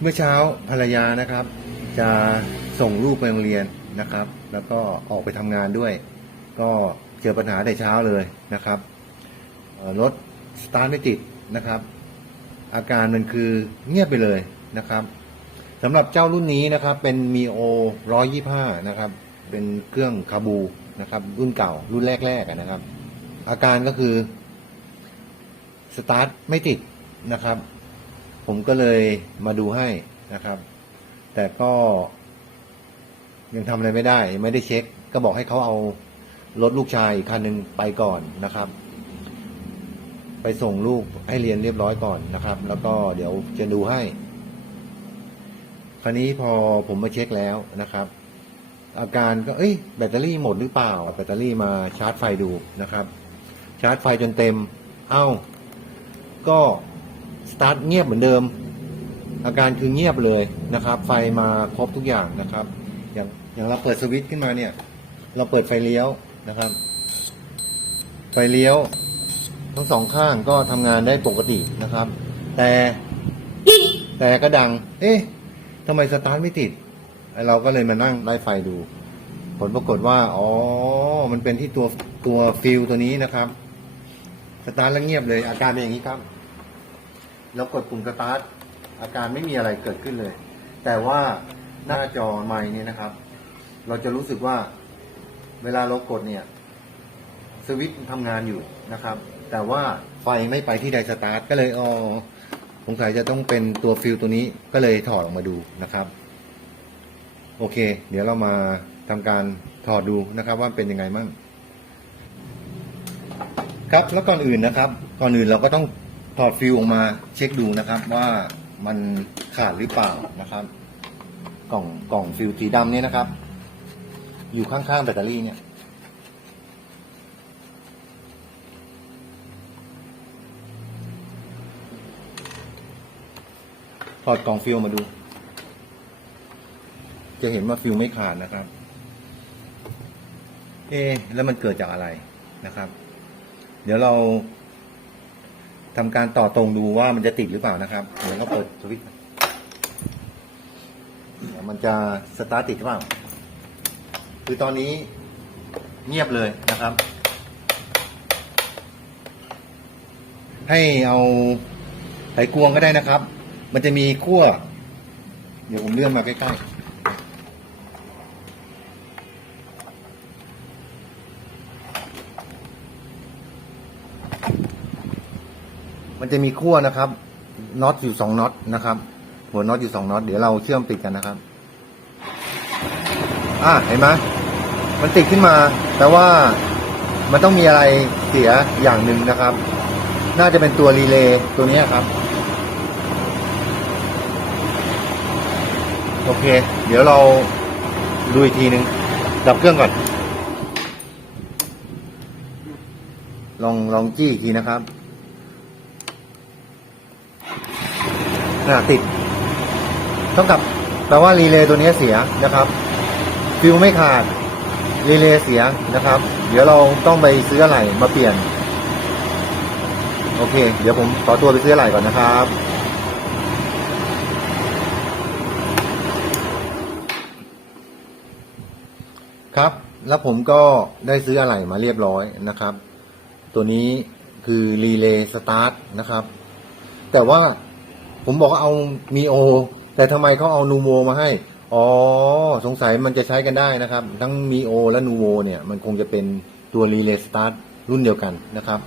เมื่อเช้าภรรยานะครับ จะส่งลูกไปโรงเรียนนะครับ แล้วก็ออกไปทำงานด้วย ก็เจอปัญหาแต่เช้าเลยนะครับรถสตาร์ทไม่ติดนะครับ อาการมันคือเงียบไปเลยนะครับสำหรับเจ้ารุ่นนี้นะครับเป็น Mio 125นะครับ เป็นเครื่องคาบูนะครับ รุ่นเก่ารุ่นแรกๆนะครับ อาการก็คือสตาร์ทไม่ติดนะครับ ผมก็เลยมาดูให้นะครับ แต่ก็ ยังทำอะไรไม่ได้ ไม่ได้เช็ค ก็บอกให้เขาเอารถลูกชายอีกคันหนึ่งไปก่อนนะครับ ไปส่งลูกให้เรียนเรียบร้อยก่อนนะครับ แล้วก็เดี๋ยวจะดูให้ คราวนี้พอผมมาเช็คแล้วนะครับ อาการก็เอ้ยแบตเตอรี่หมดหรือเปล่า แบตเตอรี่มาชาร์จไฟดูนะครับ ชาร์จไฟจนเต็ม เอ้า ก็ สตาร์ทเงียบเหมือนเดิม อาการคือเงียบเลยนะครับ ไฟมาครบทุกอย่างนะครับ อย่างอย่างเราเปิดสวิตช์ขึ้นมาเนี่ย เราเปิดไฟเลี้ยวนะครับ ไฟเลี้ยว ทั้งสองข้างก็ทำงานได้ปกตินะครับ แต่แต่ก็ดัง เอ๊ะทำไมสตาร์ทไม่ติด เราก็เลยมานั่งไล่ไฟดู ผลปรากฏว่า อ๋อ มันเป็นที่ตัวตัวฟิลตัวนี้นะครับ สตาร์ทแล้วเงียบเลย อาการเป็นอย่างนี้ครับ แล้วกดปุ่มสตาร์ทอาการไม่มีอะไรเกิดขึ้นเลย แต่ว่าหน้าจอไมค์เนี่นะครับ เราจะรู้สึกว่าเวลาเรากดเนี่ยสวิตช์ทำงานอยู่นะครับ แต่ว่าไฟไม่ไปที่ไดสตาร์ทก็เลยอ๋อสงสัยจะต้องเป็นตัวฟิลตัวนี้ก็เลยถอดออกมาดูนะครับ โอเค เดี๋ยวเรามาทำการถอดดูนะครับ ว่าเป็นยังไงมั่งครับแล้วก่อนอื่นนะครับ ก่อนอื่นเราก็ต้อง ถอดฟิลออกมาเช็คดูนะครับว่ามันขาดหรือเปล่านะครับ กล่องกล่องฟิลสีดำเนี่ยนะครับ อยู่ข้างๆแบตเตอรี่เนี่ยถอดกล่องฟิลมาดู จะเห็นว่าฟิลไม่ขาดนะครับ เอ๊แล้วมันเกิดจากอะไรนะครับ เดี๋ยวเรา ทำการต่อตรงดูว่ามันจะติดหรือเปล่านะครับเดี๋ยวเราเปิดสวิตช์เดี๋ยวมันจะสตาร์ทติดหรือเปล่า คือตอนนี้เงียบเลยนะครับ ให้เอาไขควงก็ได้นะครับ มันจะมีขั้ว เดี๋ยวผมเลื่อนมาใกล้ๆ มันจะมีขั้วนะครับน็อตอยู่สองน็อตนะครับ หัวน็อตอยู่สองน็อตเดี๋ยวเราเชื่อมติดกันนะครับ อ่าเห็นไหมมันติดขึ้นมา แต่ว่ามันต้องมีอะไรเสียอย่างหนึ่งนะครับ น่าจะเป็นตัวรีเลย์ตัวนี้ครับ โอเค เดี๋ยวเราดูอีกทีหนึ่งดับเครื่องก่อน ลองลองจี้อีกทีนะครับ น่าติดต้องกับแปลว่ารีเลย์ตัวนี้เสียนะครับฟิวไม่ขาดรีเลย์เสียนะครับ เดี๋ยวเราต้องไปซื้ออะไหล่มาเปลี่ยน โอเค เดี๋ยวผมขอตัวไปซื้ออะไหล่ก่อนนะครับครับ แล้วผมก็ได้ซื้ออะไหล่มาเรียบร้อยนะครับ ตัวนี้คือรีเลย์สตาร์ทนะครับ แต่ว่า ผมบอกว่าเอามีโอ แต่ทำไมเขาเอานูโวมาให้ อ๋อ สงสัยมันจะใช้กันได้นะครับ ทั้งมีโอและนูโวเนี่ย มันคงจะเป็นตัวรีเลย์สตาร์ทรุ่นเดียวกันนะครับ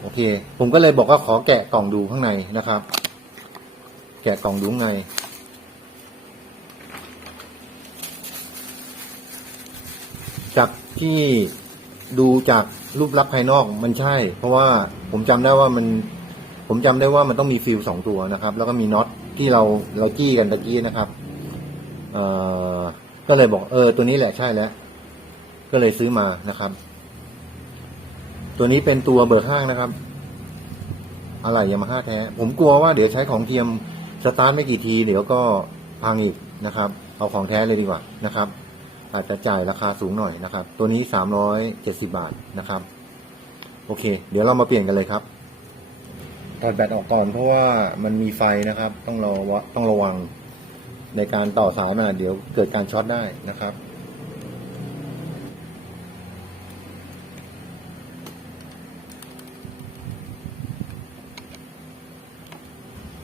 โอเค ผมก็เลยบอกว่าขอแกะกล่องดูข้างในนะครับ แกะกล่องดูข้างใน จากที่ดูจากรูปลักษณ์ภายนอกมันใช่ เพราะว่าผมจำได้ว่ามัน ผมจำได้ว่ามันต้องมีฟิลสองตัวนะครับ แล้วก็มีน็อตที่เราเราจี้กันตะกี้นะครับเอ่อก็เลยบอกเออตัวนี้แหละใช่แล้ว ก็เลยซื้อมานะครับ ตัวนี้เป็นตัวเบอร์ข้างนะครับ อะไรยามาฮ่าแท้ ผมกลัวว่าเดี๋ยวใช้ของเทียมสตาร์ทไม่กี่ที เดี๋ยวก็พังอีกนะครับ เอาของแท้เลยดีกว่านะครับ อาจจะจ่ายราคาสูงหน่อยนะครับ ตัวนี้สามร้อยเจ็ดสิบาทนะครับ โอเค เดี๋ยวเรามาเปลี่ยนกันเลยครับ ถอดแบตออกก่อนเพราะว่ามันมีไฟนะครับ ต้องระวะต้องระวังในการต่อสายมาเดี๋ยวเกิดการช็อตได้นะครับ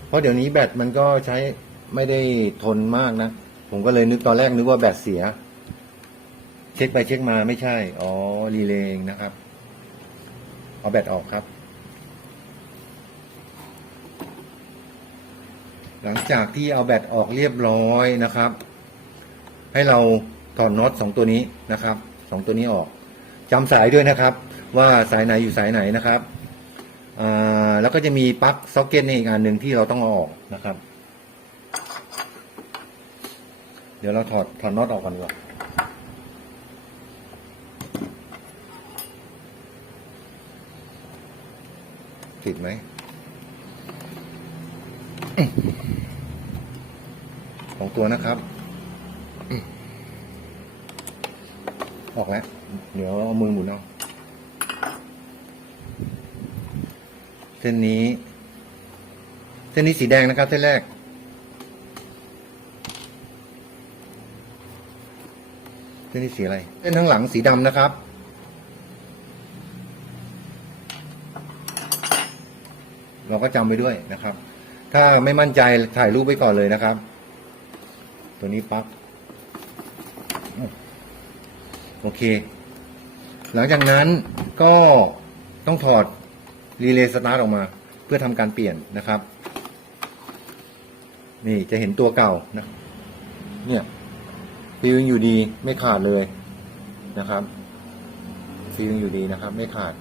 เพราะเดี๋ยวนี้แบตมันก็ใช้ไม่ได้ทนมากนะ ผมก็เลยนึกตอนแรกนึกว่าแบตเสีย เช็คไปเช็คมาไม่ใช่ อ๋อรีเลงนะครับ เอาแบตออกครับ หลังจากที่เอาแบตออกเรียบร้อยนะครับ ให้เราถอดน็อตสองตัวนี้นะครับสองตัวนี้ออกจำสายด้วยนะครับ ว่าสายไหนอยู่สายไหนนะครับแล้วก็จะมีปลั๊กซ็อกเก็ตนี่อีกอันหนึ่งที่เราต้องเอาออกนะครับ เดี๋ยวเราถอดถอดน็อตออกก่อนดีกว่าติดไหม ของตัวนะครับ ออกแล้ว เดี๋ยวเอามือหมุนเอาเส้นนี้ เส้นนี้สีแดงนะครับ เส้นแรก เส้นนี้สีอะไร เส้นข้างหลังสีดำนะครับเราก็จำไว้ด้วยนะครับ ถ้าไม่มั่นใจถ่ายรูปไว้ก่อนเลยนะครับ ตัวนี้ปักโอเค หลังจากนั้นก็ต้องถอดรีเลย์สตาร์ทออกมา เพื่อทำการเปลี่ยนนะครับ นี่จะเห็นตัวเก่านะ เนี่ยฟิลยังอยู่ดีไม่ขาดเลยนะครับฟิลยังอยู่ดีนะครับ ไม่ขาด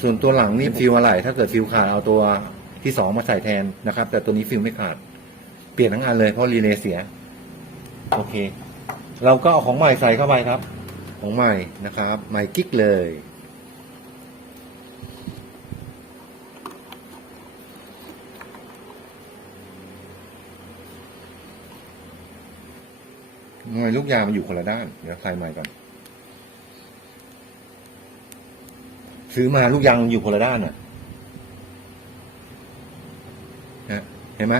ส่วนตัวหลังนี่ฟิลอะไรถ้าเกิดฟิลขาดเอาตัวที่สองมาใส่แทนนะครับ แต่ตัวนี้ฟิลไม่ขาด เปลี่ยนทั้งอันเลยเพราะรีเลย์เสีย โอเค เราก็เอาของใหม่ใส่เข้าไปครับ ของใหม่นะครับ ใหม่กิ๊กเลยทำไมลูกยามันอยู่คนละด้าน เดี๋ยวใส่ใหม่ก่อน ซื้อมาลูกยางมันอยู่คนละด้านอะนะเห็นไหม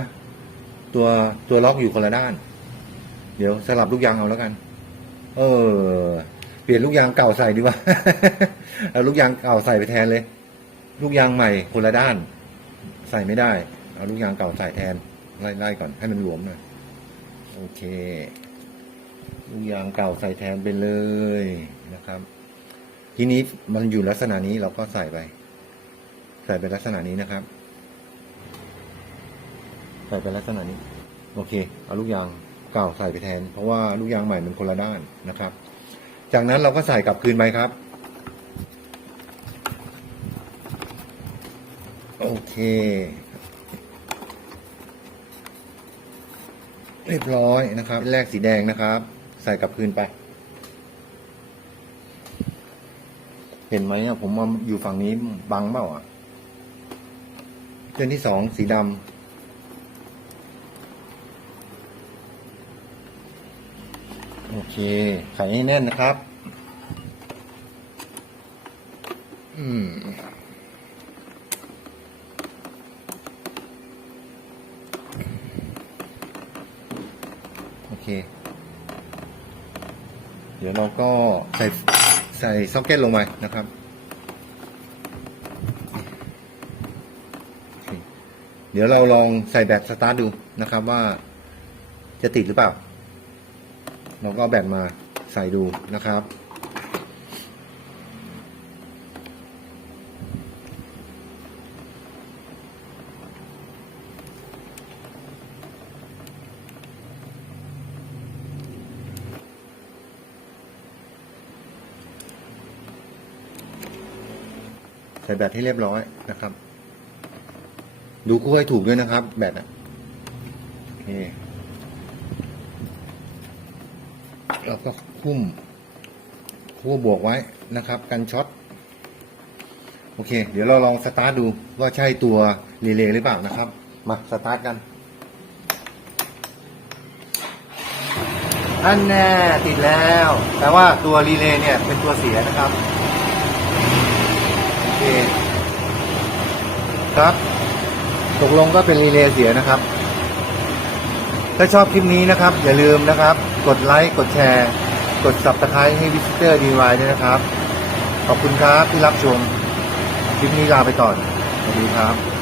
ตัวตัวล็อกอยู่คนละด้าน เดี๋ยวสลับลูกยางเอาแล้วกัน เออ เปลี่ยนลูกยางเก่าใส่ดีกว่าเอาลูกยางเก่าใส่ไปแทนเลย ลูกยางใหม่คนละด้าน ใส่ไม่ได้ เอาลูกยางเก่าใส่แทนไล่ไล่ก่อนให้มันหลวมหน่อยโอเคลูกยางเก่าใส่แทนไปเลยนะครับ ทีนี้มันอยู่ลักษณะนี้เราก็ใส่ไป ใส่ไปลักษณะนี้นะครับ ใส่ไปลักษณะนี้ โอเค เอาลูกยางเก่าใส่ไปแทน เพราะว่าลูกยางใหม่มันคนละด้านนะครับ จากนั้นเราก็ใส่กลับคืนไปครับ โอเค เรียบร้อยนะครับแรกสีแดงนะครับ ใส่กลับคืนไป เห็นไหมอะผมมาอยู่ฝั่งนี้บังเปล่าอะเส้นที่สองสีดำโอเคไขให้แน่นนะครับ อืมโอเค เดี๋ยวเราก็ใส่ ใส่ซ็อกเก็ตลงไปนะครับ เดี๋ยวเราลองใส่แบตสตาร์ทดูนะครับว่าจะติดหรือเปล่า เราก็เอาแบตมาใส่ดูนะครับ ส่แบตให้เรียบร้อยนะครับ ดูคู่ให้ถูกด้วยนะครับ แบตอะเคแล้วก็คุ้มคู่บวกไว้นะครับ กันช็อตโอเค เดี๋ยวเราลองสตาร์ทดูว่าใช่ตัวรีเลย์หรือเปล่านะครับ มาสตาร์ทกัน อันแน่ติดแล้ว แต่ว่าตัวรีเลย์เนี่ยเป็นตัวเสียนะครับ เค ครับตกลงก็เป็นรีเลย์เสียนะครับ ถ้าชอบคลิปนี้นะครับ อย่าลืมนะครับ กดไลค์กดแชร์ กด subscribe ให้วิสเตอร์ดีวายด้วยนะครับ ขอบคุณครับที่รับชม คลิปนี้ลาไปก่อนสวัสดีครับ